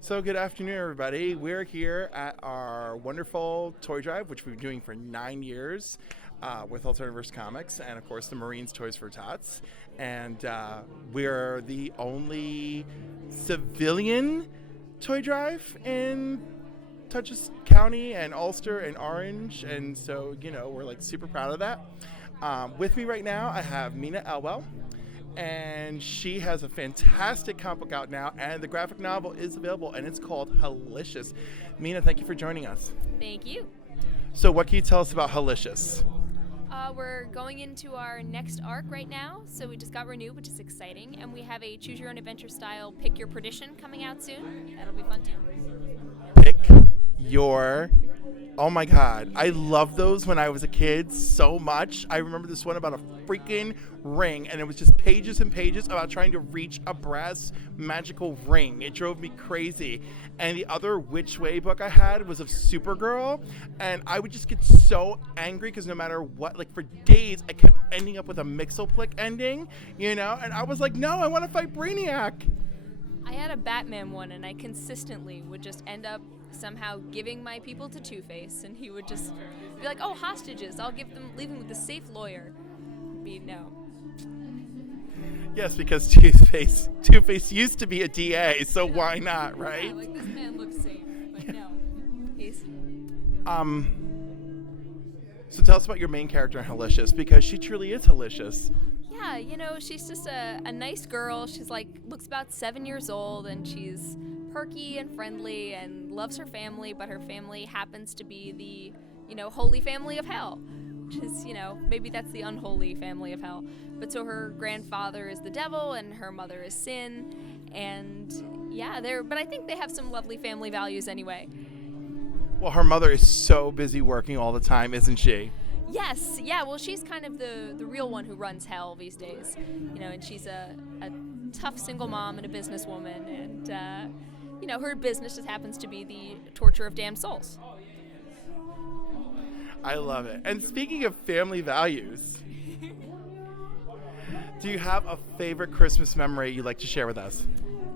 So good afternoon, everybody. We're here at our wonderful toy drive, which we've been doing for 9 years with Alternativerse Comics and, of course, the Marines Toys for Tots. And we're the only civilian toy drive in Dutchess County and Ulster and Orange. And so, we're like super proud of that. With me right now, I have Mina Elwell. And she has a fantastic comic book out now, and the graphic novel is available, and it's called Halicious. Mina, thank you for joining us. Thank you. So what can you tell us about Halicious? We're going into our next arc right now, so we just got renewed, which is exciting, and we have a Choose Your Own Adventure style Pick Your Perdition coming out soon. That'll be fun too. Pick your... Oh my God, I loved those when I was a kid so much. I remember this one about a freaking ring, and it was just pages and pages about trying to reach a brass magical ring. It drove me crazy. And the other Which Way book I had was of Supergirl, and I would just get so angry because no matter what, like for days, I kept ending up with a Mixelplick ending, and I was like, no, I want to fight Brainiac. I had a Batman one, and I consistently would just end up somehow giving my people to Two-Face, and he would just be like, oh, hostages, I'll leave them with a safe lawyer. No. Yes, because Two-Face used to be a DA, so why not, right? Yeah, like this man looks safe, but no. He's... So tell us about your main character in Halicious, because she truly is Halicious. Yeah, she's just a nice girl. She's looks about 7 years old, and she's perky and friendly and loves her family, but her family happens to be the, holy family of hell. Which is, maybe that's the unholy family of hell. But so her grandfather is the devil and her mother is sin. And but I think they have some lovely family values anyway. Well, her mother is so busy working all the time, isn't she? Yes, yeah, well, she's kind of the real one who runs hell these days. And she's a tough single mom and a businesswoman. And, her business just happens to be the torture of damned souls. I love it. And speaking of family values, do you have a favorite Christmas memory you'd like to share with us?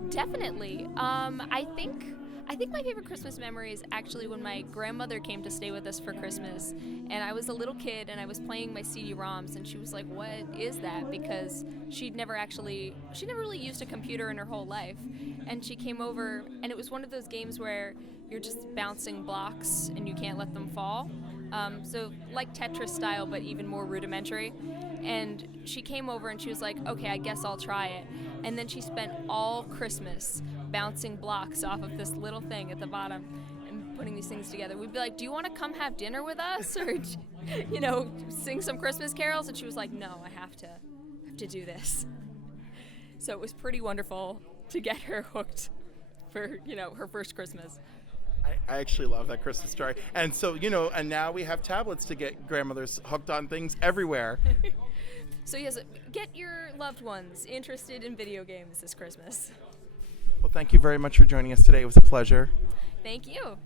Definitely. I think my favorite Christmas memory is actually when my grandmother came to stay with us for Christmas, and I was a little kid and I was playing my CD-ROMs, and she was like, what is that? Because she never really used a computer in her whole life. And she came over, and it was one of those games where you're just bouncing blocks and you can't let them fall. So like Tetris style, but even more rudimentary. And she came over and she was like, okay, I guess I'll try it. And then she spent all Christmas bouncing blocks off of this little thing at the bottom and putting these things together. We'd be like, do you want to come have dinner with us? Or, sing some Christmas carols? And she was like, no, I have to do this. So it was pretty wonderful to get her hooked for, her first Christmas. I actually love that Christmas story. And so, and now we have tablets to get grandmothers hooked on things everywhere. So yes, get your loved ones interested in video games this Christmas. Well, thank you very much for joining us today. It was a pleasure. Thank you.